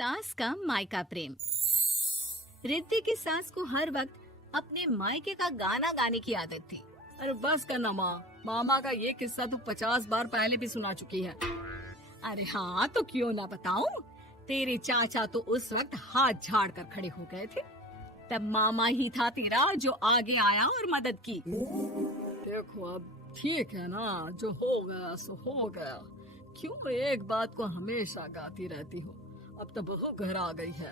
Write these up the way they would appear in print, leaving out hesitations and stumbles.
सास का मायका प्रेम। रिद्धि की सास को हर वक्त अपने मायके का गाना गाने की आदत थी। अरे बस करना माँ, मामा का ये किस्सा तो 50 बार पहले भी सुना चुकी है। अरे हाँ, तो क्यों ना बताऊं। तेरे चाचा तो उस वक्त हाथ झाड़ कर खड़े हो गए थे। तब मामा ही था तेरा जो आगे आया और मदद की। देखो अब ठीक है ना, जो हो गया सो हो गया। क्यों एक बात को हमेशा गाती रहती हो। अब तो बहू घर आ गई है,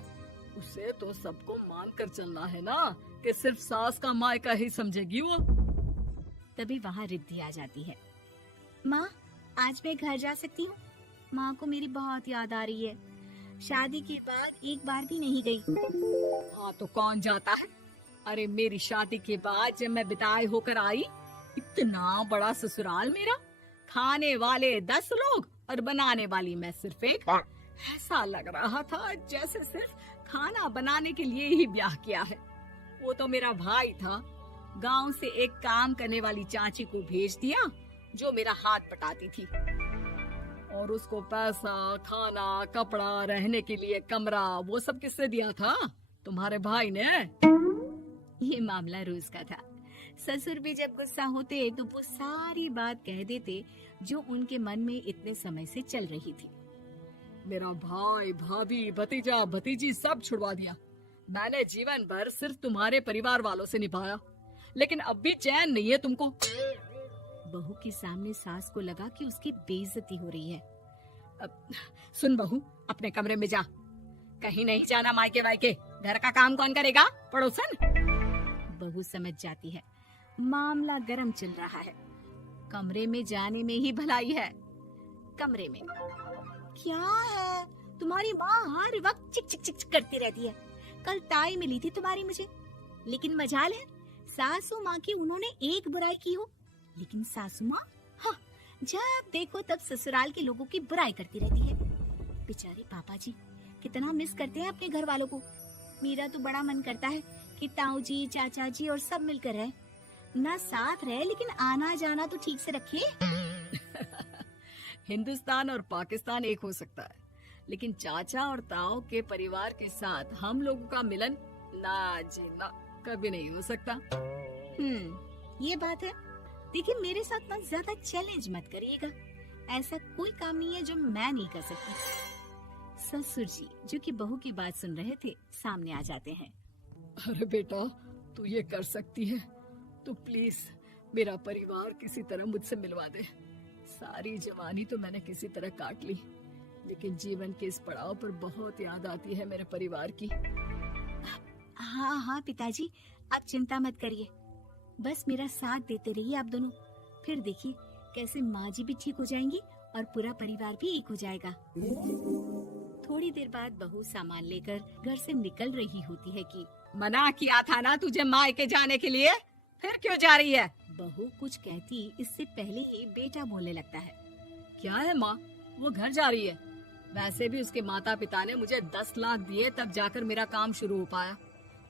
उसे तो सबको मान कर चलना है ना, कि सिर्फ सास का मायका ही समझेगी वो। तभी वहाँ रिद्धि आ जाती है। माँ, आज मैं घर जा सकती हूँ? माँ को मेरी बहुत याद आ रही है। शादी के बाद एक बार भी नहीं गई। हाँ तो कौन जाता है। अरे मेरी शादी के बाद जब मैं विदाई होकर आई, इतना बड़ा ससुराल मेरा, खाने वाले 10 लोग और बनाने वाली मैं सिर्फ एक। ऐसा लग रहा था जैसे सिर्फ खाना बनाने के लिए ही ब्याह किया है। वो तो मेरा भाई था, गांव से एक काम करने वाली चाची को भेज दिया जो मेरा हाथ पटाती थी, और उसको पैसा, खाना, कपड़ा, रहने के लिए कमरा, वो सब किसने दिया था? तुम्हारे भाई ने। ये मामला रोज का था। ससुर भी जब गुस्सा होते तो वो सारी बात कह देते जो उनके मन में इतने समय से चल रही थी। मेरा भाई, भाभी, भतीजा, भतीजी सब छुड़वा दिया। मैंने जीवन भर सिर्फ तुम्हारे परिवार वालों से निभाया, लेकिन अब भी चैन नहीं है तुमको। बहू के सामने सास को लगा कि उसकी बेइज्जती हो रही है। अब सुन बहू, अपने कमरे में जा, कहीं नहीं जाना मायके वायके। घर का काम कौन करेगा? पड़ोसन। बहू समझ जाती है मामला गर्म चल रहा है। कमरे में जाने में ही भलाई है। कमरे में क्या है? तुम्हारी माँ हर वक्त चिक चिक चिक चिक करती रहती है। कल ताई मिली थी तुम्हारी मुझे, लेकिन मजाल है सासू माँ की उन्होंने एक बुराई की हो, लेकिन सासू माँ हाँ, जब देखो तब ससुराल के लोगों की बुराई करती रहती है। बेचारे पापा जी कितना मिस करते हैं अपने घर वालों को। मेरा तो बड़ा मन करता है कि ताऊ जी, चाचा जी और सब मिलकर रहे, ना साथ रहे लेकिन आना जाना तो ठीक से रखे। हिंदुस्तान और पाकिस्तान एक हो सकता है, लेकिन चाचा और ताऊ के परिवार के साथ हम लोगों का मिलन ना जी ना, कभी नहीं हो सकता। ये बात है। देखिए मेरे साथ ना ज्यादा चैलेंज मत करिएगा। ऐसा कोई काम नहीं है जो मैं नहीं कर सकती। ससुर जी जो कि बहू की बात सुन रहे थे सामने आ जाते हैं। अरे बेटा, तू ये कर सकती है तो प्लीज मेरा परिवार किसी तरह मुझसे मिलवा दे। सारी जवानी तो मैंने किसी तरह काट ली, लेकिन जीवन के इस पड़ाव पर बहुत याद आती है मेरे परिवार की। हाँ हाँ पिताजी, आप चिंता मत करिए, बस मेरा साथ देते रहिए आप दोनों। फिर देखिए कैसे माँ जी भी ठीक हो जाएंगी और पूरा परिवार भी एक हो जाएगा। थोड़ी देर बाद बहू सामान लेकर घर से निकल रही होती है कि मना किया था ना तुझे मायके जाने के लिए, फिर क्यों जा रही है? बहू कुछ कहती इससे पहले ही बेटा बोलने लगता है। क्या है माँ, वो घर जा रही है। वैसे भी उसके माता पिता ने मुझे 10 लाख दिए तब जाकर मेरा काम शुरू हो पाया,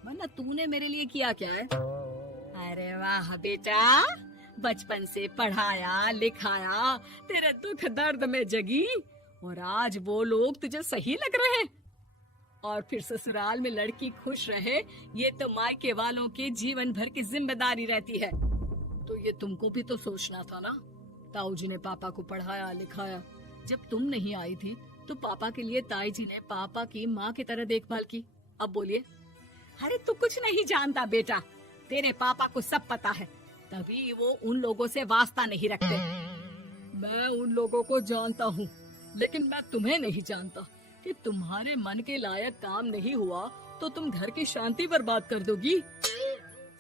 वरना तूने मेरे लिए किया क्या है? अरे वाह बेटा, बचपन से पढ़ाया लिखाया, तेरे दुख दर्द में जगी, और आज वो लोग तुझे सही लग रहे हैं। और फिर ससुराल में लड़की खुश रहे, ये तो मायके वालों की जीवन भर की जिम्मेदारी रहती है। तो ये तुमको भी तो सोचना था ना। ताऊ जी ने पापा को पढ़ाया लिखाया, जब तुम नहीं आई थी तो पापा के लिए ताई जी ने पापा की माँ की तरह देखभाल की। अब बोलिए। अरे तू कुछ नहीं जानता बेटा, तेरे पापा को सब पता है, तभी वो उन लोगों से वास्ता नहीं रखते। मैं उन लोगों को जानता हूँ, लेकिन मैं तुम्हें नहीं जानता कि तुम्हारे मन के लायक काम नहीं हुआ तो तुम घर की शांति बर्बाद कर दोगी।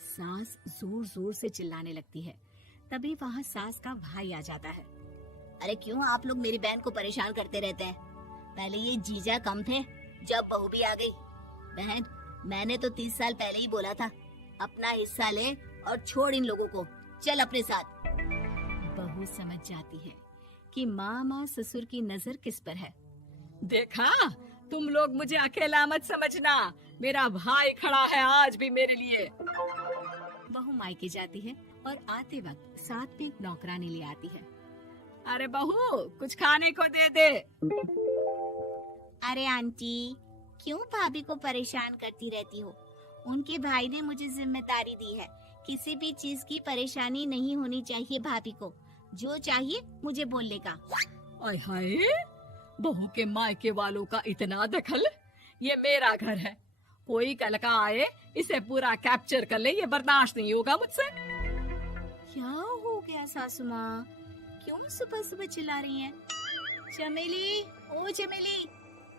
सास जोर जोर से चिल्लाने लगती है। तभी वहाँ सास का भाई आ जाता है। अरे क्यों आप लोग मेरी बहन को परेशान करते रहते हैं? पहले ये जीजा कम थे, जब बहू भी आ गई। बहन, मैंने तो 30 साल पहले ही बोला था, अपना हिस्सा ले और छोड़ इन लोगों को, चल अपने साथ। बहू समझ जाती है कि मामा ससुर की नजर किस पर है। देखा, तुम लोग मुझे अकेला मत समझना, मेरा भाई खड़ा है आज भी मेरे लिए। बहू मायके जाती है और आते वक्त साथ में एक नौकरानी ले आती है। अरे बहू, कुछ खाने को दे दे। अरे आंटी, क्यों भाभी को परेशान करती रहती हो? उनके भाई ने मुझे जिम्मेदारी दी है। किसी भी चीज की परेशानी नहीं होनी चाहिए भाभी को। जो चाहिए मुझे बोलने का। आय हाय, बहू के मायके वालों का इतना दखल। ये मेरा घर है, कोई कल का आए इसे पूरा कैप्चर कर ले, ये बर्दाश्त नहीं होगा मुझसे। क्या हो गया सासू माँ? क्यों सुबह सुबह चिल्ला रही हैं? चमेली, ओ चमेली,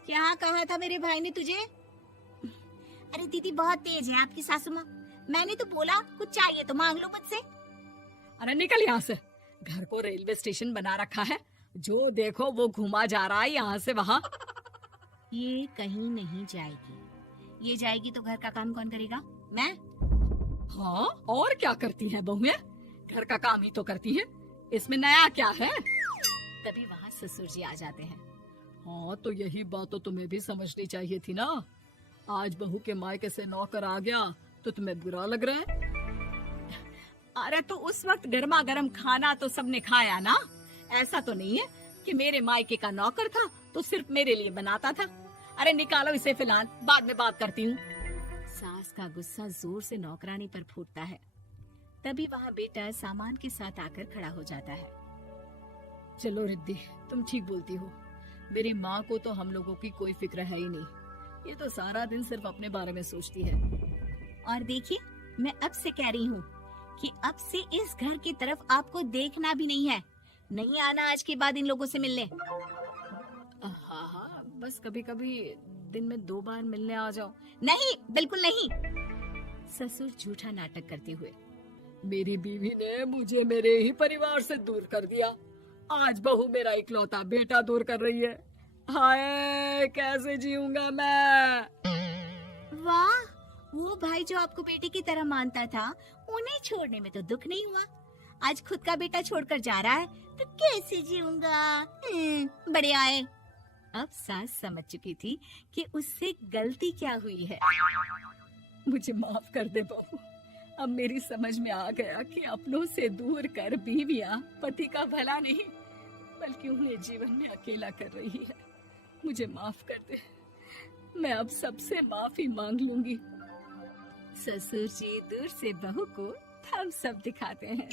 क्या कहा था मेरे भाई ने तुझे? अरे दीदी बहुत तेज है आपकी सासू माँ। मैंने तो बोला कुछ चाहिए तो मांग लो मुझसे। अरे निकल यहाँ से, घर को रेलवे स्टेशन बना रखा है, जो देखो वो घुमा जा रहा है यहाँ से वहाँ। ये कहीं नहीं जाएगी। ये जाएगी तो घर का काम कौन करेगा? मैं। हाँ, और क्या करती है बहुएं? घर का काम ही तो करती है, इसमें नया क्या है? तभी वहाँ ससुर जी आ जाते हैं। हाँ, तो यही बात तो तुम्हें भी समझनी चाहिए थी ना। आज बहू के मायके से नौकर आ गया तो तुम्हें बुरा लग रहा है? अरे तो उस वक्त गर्मा गर्म खाना तो सबने खाया ना। ऐसा तो नहीं है कि मेरे मायके का नौकर था तो सिर्फ मेरे लिए बनाता था। अरे निकालो इसे, फिलहाल बाद में बात करती हूँ। सास का गुस्सा जोर से नौकरानी पर फूटता है। तभी वहाँ बेटा सामान के साथ आकर खड़ा हो जाता है। चलो रिद्धि, तुम ठीक बोलती हो। मेरी माँ को तो हम लोगों की कोई फिक्र है ही नहीं, ये तो सारा दिन सिर्फ अपने बारे में सोचती है। और देखिए, मैं अब से कह रही हूँ कि अब से इस घर की तरफ आपको देखना भी नहीं है। नहीं आना आज के बाद इन लोगों से मिलने। हाँ, बस कभी कभी दिन में 2 बार मिलने आ जाओ। नहीं, बिल्कुल नहीं। ससुर झूठा नाटक करते हुए। मेरी बीवी ने मुझे मेरे ही परिवार से दूर कर दिया, आज बहू मेरा इकलौता बेटा दूर कर रही है। हाय, कैसे जीऊंगा मैं? वाह, वो भाई जो आपको बेटे की तरह मानता था, उन्हें छोड़ने में तो दुख नहीं हुआ। आज खुद का बेटा छोड़कर जा रहा है तो कैसे जीऊंगा? बड़े आए। अब सास समझ चुकी थी कि उससे गलती क्या हुई है। मुझे माफ कर दे बहू, अब मेरी समझ में आ गया कि अपनों से दूर कर बीवियां पति का भला नहीं बल्कि उन्हें जीवन में अकेला कर रही है। मुझे माफ कर दे, मैं अब सबसे माफी मांग लूंगी। ससुर जी दूर से बहू को थम्स अप दिखाते हैं।